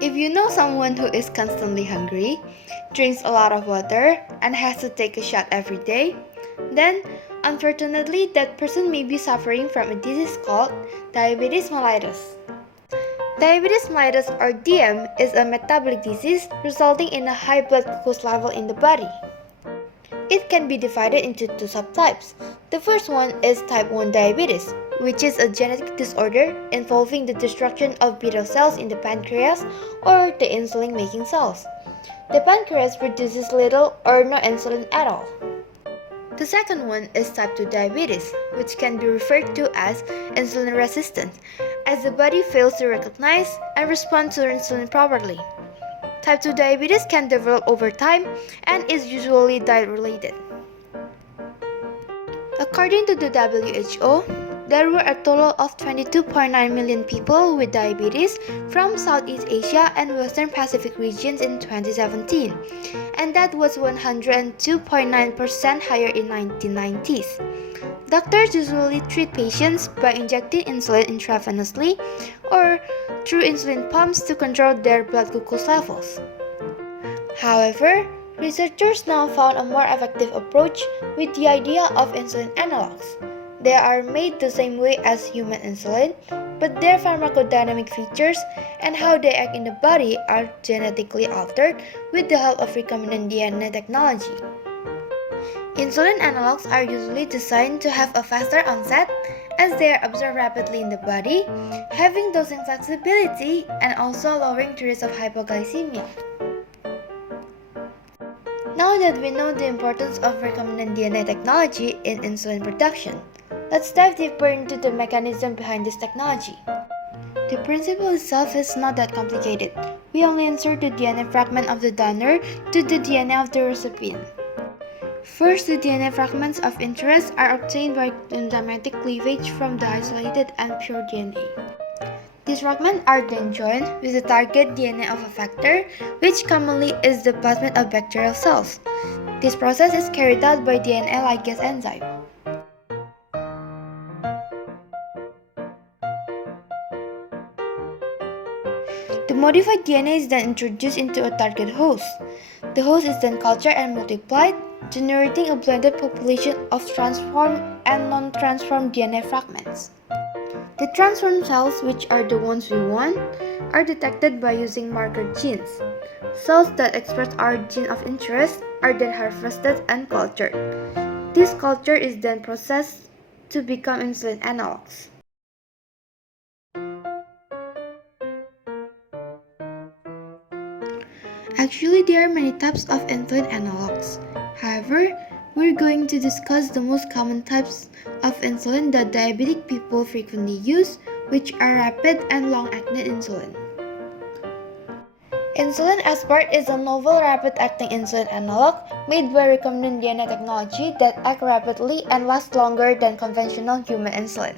If you know someone who is constantly hungry, drinks a lot of water, and has to take a shot every day, then unfortunately that person may be suffering from a disease called diabetes mellitus. Diabetes mellitus or DM is a metabolic disease resulting in a high blood glucose level in the body. It can be divided into two subtypes. The first one is type 1 diabetes, which is a genetic disorder involving the destruction of beta cells in the pancreas or the insulin making cells. The pancreas produces little or no insulin at all. The second one is type 2 diabetes, which can be referred to as insulin resistant, as the body fails to recognize and respond to insulin properly. Type 2 diabetes can develop over time and is usually diet related. According to the WHO, there were a total of 22.9 million people with diabetes from Southeast Asia and Western Pacific regions in 2017, and that was 102.9% higher in 1990s. Doctors usually treat patients by injecting insulin intravenously or through insulin pumps to control their blood glucose levels. However, researchers now found a more effective approach with the idea of insulin analogs. They are made the same way as human insulin, but their pharmacodynamic features and how they act in the body are genetically altered with the help of recombinant DNA technology. Insulin analogs are usually designed to have a faster onset as they are absorbed rapidly in the body, having dosing flexibility and also lowering the risk of hypoglycemia. Now that we know the importance of recombinant DNA technology in insulin production, let's dive deeper into the mechanism behind this technology. The principle itself is not that complicated. We only insert the DNA fragment of the donor to the DNA of the recipient. First, the DNA fragments of interest are obtained by enzymatic cleavage from the isolated and pure DNA. These fragments are then joined with the target DNA of a factor, which commonly is the plasmid of bacterial cells. This process is carried out by DNA ligase enzyme. The modified DNA is then introduced into a target host. The host is then cultured and multiplied, generating a blended population of transformed and non-transformed DNA fragments. The transformed cells, which are the ones we want, are detected by using marker genes. Cells that express our gene of interest are then harvested and cultured. This culture is then processed to become insulin analogs. Actually, there are many types of insulin analogs. However, we're going to discuss the most common types of insulin that diabetic people frequently use, which are rapid and long-acting insulin. Insulin aspart is a novel rapid-acting insulin analog made by recombinant DNA technology that act rapidly and lasts longer than conventional human insulin.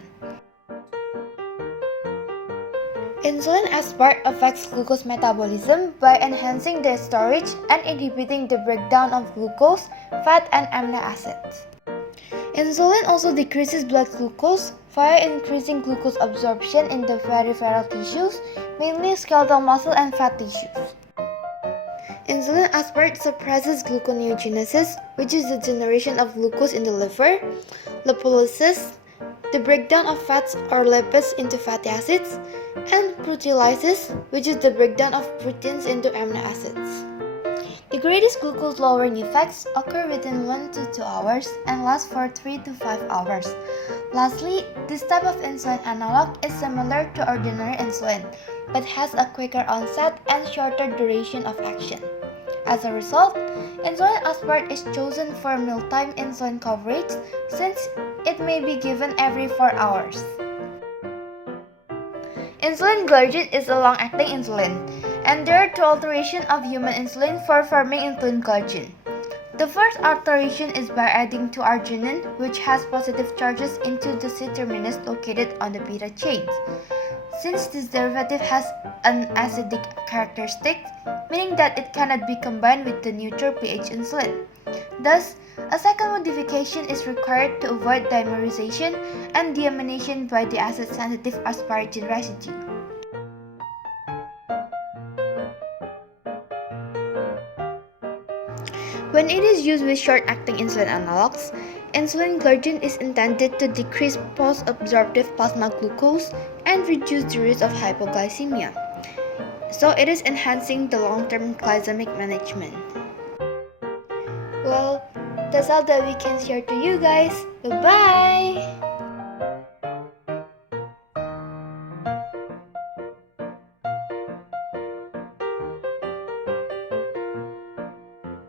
Insulin aspart affects glucose metabolism by enhancing the storage and inhibiting the breakdown of glucose, fat, and amino acids. Insulin also decreases blood glucose via increasing glucose absorption in the peripheral tissues, mainly skeletal muscle and fat tissues. Insulin aspart suppresses gluconeogenesis, which is the generation of glucose in the liver, lipolysis, the breakdown of fats or lipids into fatty acids, and proteolysis, which is the breakdown of proteins into amino acids. The greatest glucose lowering effects occur within 1 to 2 hours and last for 3 to 5 hours. Lastly, this type of insulin analog is similar to ordinary insulin, but has a quicker onset and shorter duration of action. As a result, insulin aspart is chosen for mealtime insulin coverage since it may be given every 4 hours. Insulin glargine is a long-acting insulin, and there are two alterations of human insulin for forming insulin glargine. The first alteration is by adding to arginine, which has positive charges into the C-terminus located on the beta chains. Since this derivative has an acidic characteristic, meaning that it cannot be combined with the neutral pH insulin. Thus, a second modification is required to avoid dimerization and deamination by the acid-sensitive asparagine residue. When it is used with short-acting insulin analogs, insulin glargine is intended to decrease post-absorptive plasma glucose and reduce the risk of hypoglycemia. So it is enhancing the long-term glycemic management. Well, that's all that we can share to you guys. Goodbye!